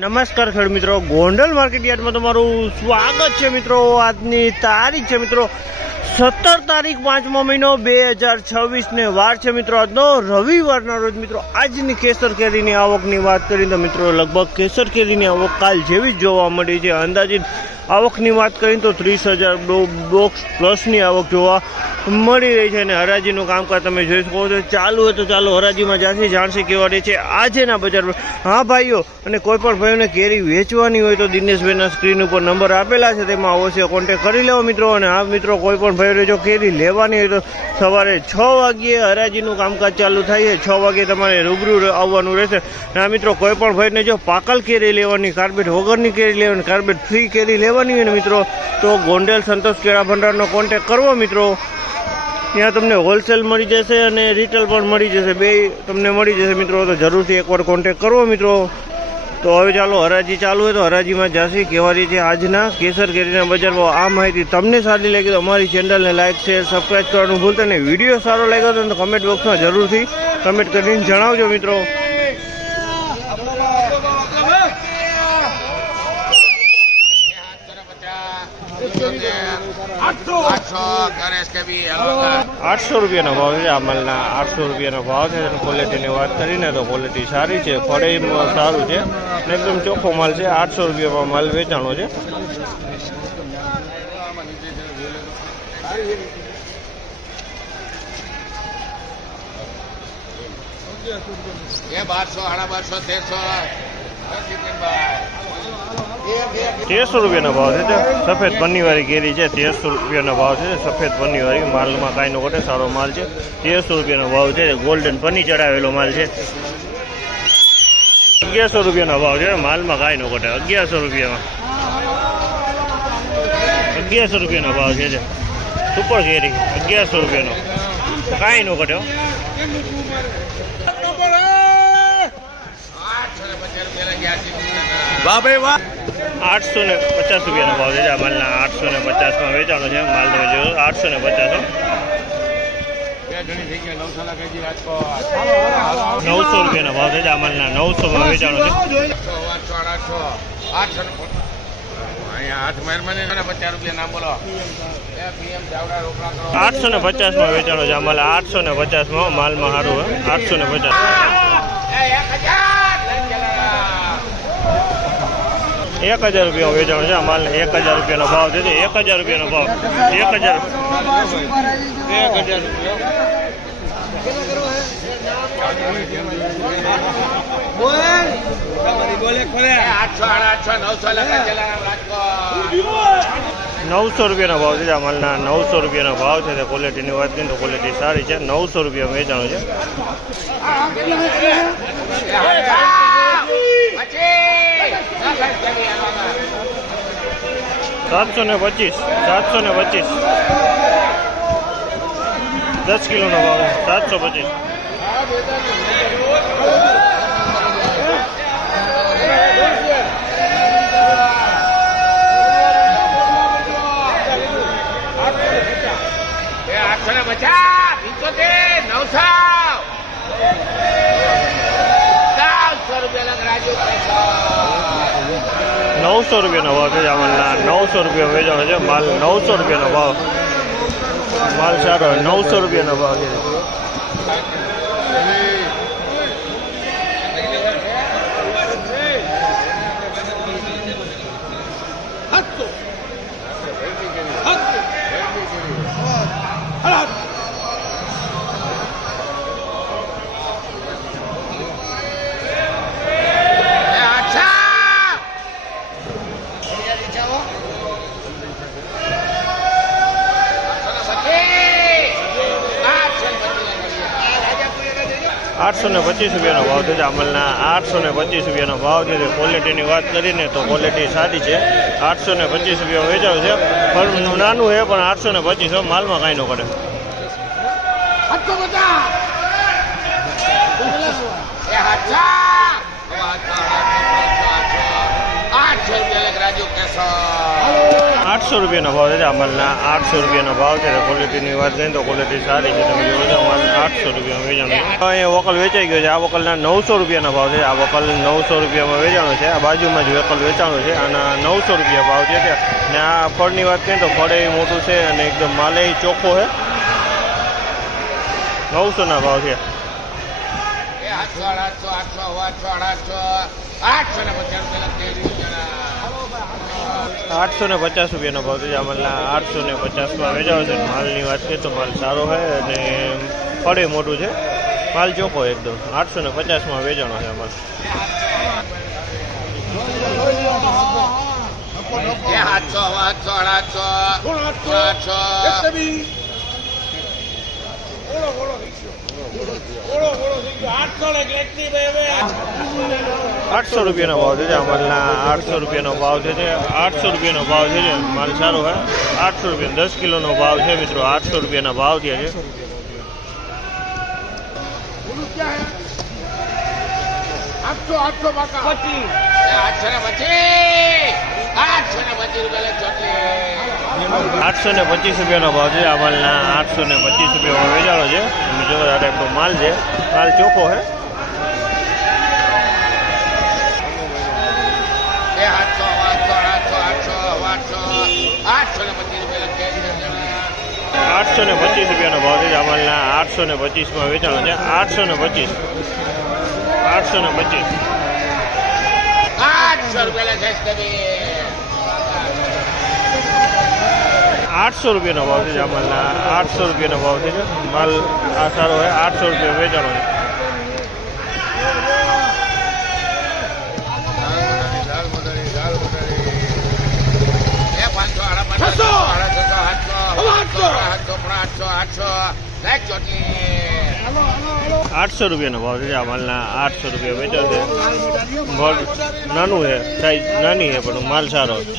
નમસ્કાર ખેડૂત મિત્રો, ગોંડલ માર્કેટ યાર્ડમાં તમારું સ્વાગત છે મિત્રો। આજની તારીખ છે મિત્રો 17 તારીખ 5મો મહિનો 2026 ને વાર છે મિત્રો આજનો રવિવારના રોજ મિત્રો। આજની કેસર કેરીની આવકની વાત કરીએ તો મિત્રો લગભગ કેસર કેરીની આવક કાલ જેવી જ જોવા મળી છે। અંદાજિત આવકની વાત કરીએ તો 30,000 બોક્સ પ્લસની આવક જોવા મળી રહી છે। અને હરાજીનું કામકાજ તમે જોઈ શકો છો। ચાલુ હોય તો ચાલો હરાજીમાં જાણશે જાણશે કેવા રહે છે આજના બજાર પર। હા ભાઈઓ, અને કોઈ પણ ભાઈઓને કેરી વેચવાની હોય તો દિનેશભાઈના સ્ક્રીન ઉપર નંબર આપેલા છે, તેમાં અવશ્ય કોન્ટેક કરી લેવો મિત્રો। અને હા મિત્રો, કોઈ પણ ભાઈઓને જો કેરી લેવાની હોય તો સવારે 6 વાગ્યે હરાજીનું કામકાજ ચાલુ થાય છે। 6 વાગ્યે તમારે રૂબરૂ આવવાનું રહેશે। ના મિત્રો, કોઈ પણ ભાઈને જો પાકલ કેરી લેવાની, કાર્બેટ વગરની કેરી લેવાની, કાર્બેટ ફ્રી કેરી લેવાની હોય ને મિત્રો તો ગોંડલ સંતોષ કેળા ભંડારનો કોન્ટેક કરવો મિત્રો। ત્યાં તમને હોલસેલ મળી જશે અને રિટેલ પણ મળી જશે, બે તમને મળી જશે મિત્રો। તો જરૂરથી એકવાર કોન્ટેક કરવો મિત્રો। તો હવે ચાલો હરાજી ચાલુ હોય તો હરાજીમાં જશે કેવા રીતે આજના કેસર કેરીના બજારમાં। આ માહિતી તમને સારી લાગી તો અમારી ચેનલને લાઇક શેર સબસ્ક્રાઈબ કરવાનું ભૂલતા નહીં। વિડીયો સારો લાગ્યો તો કમેન્ટ બોક્સમાં જરૂરથી કમેન્ટ કરીને જણાવજો મિત્રો। ₹800 ભાવ છે આ માલના। ₹800 ભાવ છે। ક્વોલિટીની વાત કરીને તો ક્વોલિટી સારી છે, ફળે સારું છે, એકદમ ચોખ્ખો માલ છે। ₹800 માલ વેચાણો છે। ₹1300 ભાવ છે। સફેદ પન્નીવાળી કેરી છે, ₹1300 ભાવ છે। સફેદ પન્નીવાળી માલમાં કાંઈ નો ઘટે, સારો માલ છે। ₹1300 ભાવ છે। ગોલ્ડન પન્ની ચડાવેલો માલ છે। ₹1100 ભાવ છે। માલમાં કાંઈ નો ઘટે। ₹1100 ભાવ છે। સુપર કેરી ₹1100 કાંઈ નો ઘટે। ₹850 ભાવ છે આ માલના। 850 વેચાણો છે માલ, તમે જોયો 850। ₹900 ભાવ છે આ માલના। 900 વેચાણો છે। ₹850 વેચાણો છે આ માલ। 850 માલમાં સારું હોય। 850 ₹1000 વેચાણો છે આ માલ। ₹1000 ભાવ છે। ₹1000 ભાવ। 1000 ₹900 ભાવ છે આ માલના। ₹900 ભાવ છે। ક્વોલિટીની વાત કરીએ તો ક્વોલિટી સારી છે। ₹900 વેચાણો છે। ₹725 10 કિલોનો ભાવ છે। 725 ₹900 ભાવ છે આ માલના। ₹900 વેચાણો છે માલ। ₹900 ભાવ માલ સારો। ₹900 ભાવ છે। ₹825 ભાવ છે અમલના। ₹825 ભાવ છે। ક્વોલિટીની વાત કરીને તો ક્વોલિટી સારી છે। ₹825 વેચાવ છે, પણ નાનું છે, પણ 825 માલમાં કાંઈ ન કરે। ₹800 800 રૂપિયાનો ભાવ છે આ માલના 800 રૂપિયાનો ભાવ છે ક્વોલિટીની વાત કરીએ તો ક્વોલિટી સારી છે તમે જોવો છો માલ 800 રૂપિયામાં વેચાણો છે અહીંયા વકલ વેચાઈ ગયો છે આ વકલના 900 રૂપિયાનો ભાવ છે આ વકલ 900 રૂપિયામાં વેચાણો છે આ બાજુમાં જ વકલ વેચાણો છે આના 900 રૂપિયા ભાવ છે ને આ ફળની વાત કરીએ તો ફળ એ મોટું છે અને એકદમ માલે ચોખ્ખો છે 900 ના ભાવ છે 850 રૂપિયાનો ભાવ છે માલના 850માં વેચાવો છે માલની વાત કરીએ તો માલ સારો છે અને ફળે મોટું છે માલ ચોખ્ખો એકદમ 850માં વેચાણો છે માલ 800 રૂપિયાનો ભાવ છે માલના 800 રૂપિયાનો ભાવ છે 800 રૂપિયાનો ભાવ છે માલ સારો છે 800 રૂપિયા 10 કિલોનો ભાવ છે મિત્રો 800 રૂપિયાના ભાવ થયા છે 825 રૂપિયાનો ભાવ છે આ માલના 825 રૂપિયામાં વેચાણો છે તમે જો આપણો માલ છે માલ ચોખ્ખો છે 825 રૂપિયાનો ભાવ છે આ માલના 825માં વેચાણો છે 825 800 રૂપિયાનો ભાવ છે આ માલના 800 રૂપિયાનો ભાવ છે માલ આ સારો હોય 800 રૂપિયા વેચાણો છે 800 રૂપિયાનો ભાવ છે આ માલના 800 રૂપિયા વેચાય છે મોલ નાનું છે સાઈઝ નાની છે પણ માલ સારો છે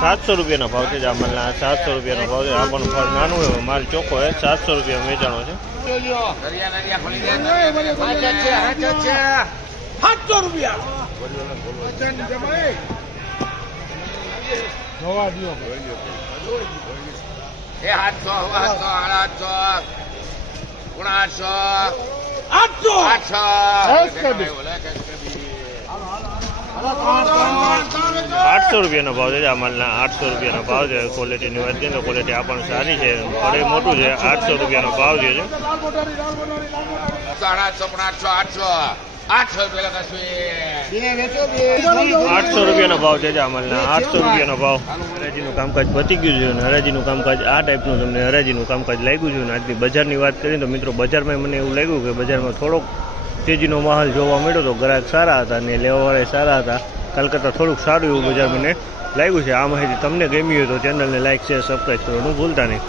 700 રૂપિયાનો ભાવ છે આ માલના 700 રૂપિયાનો ભાવ છે આ પણ ફળ નાનું છે માલ ચોખ્ખો છે 700 રૂપિયા વેચાણો છે 700 રૂપિયા ₹800 રૂપિયાનો ભાવ છે આ માલના 800 રૂપિયાનો ભાવ છે ક્વોલિટીની વાત કરીએ તો ક્વોલિટી આ પણ સારી છે ફળે મોટું છે 800 રૂપિયાનો ભાવ છે 800 રૂપિયાનો ભાવ છે જામલના 800 રૂપિયાનો ભાવ હરાજીનું કામકાજ પતી ગયું છે અને હરાજીનું કામકાજ આ ટાઈપનું તમને હરાજીનું કામકાજ લાગ્યું છે અને આજની બજારની વાત કરીએ તો મિત્રો બજારમાં મને એવું લાગ્યું કે બજારમાં થોડોક તેજીનો માહોલ જોવા મળ્યો તો ગ્રાહક સારા હતા અને લેવાવાળા સારા હતા કાલ કરતાં થોડુંક સારું એવું બજાર મને લાગ્યું છે આ માહિતી તમને ગમી હોય તો ચેનલને લાઈક શેર સબસ્ક્રાઈબ કરવાનું ભૂલતા નહીં.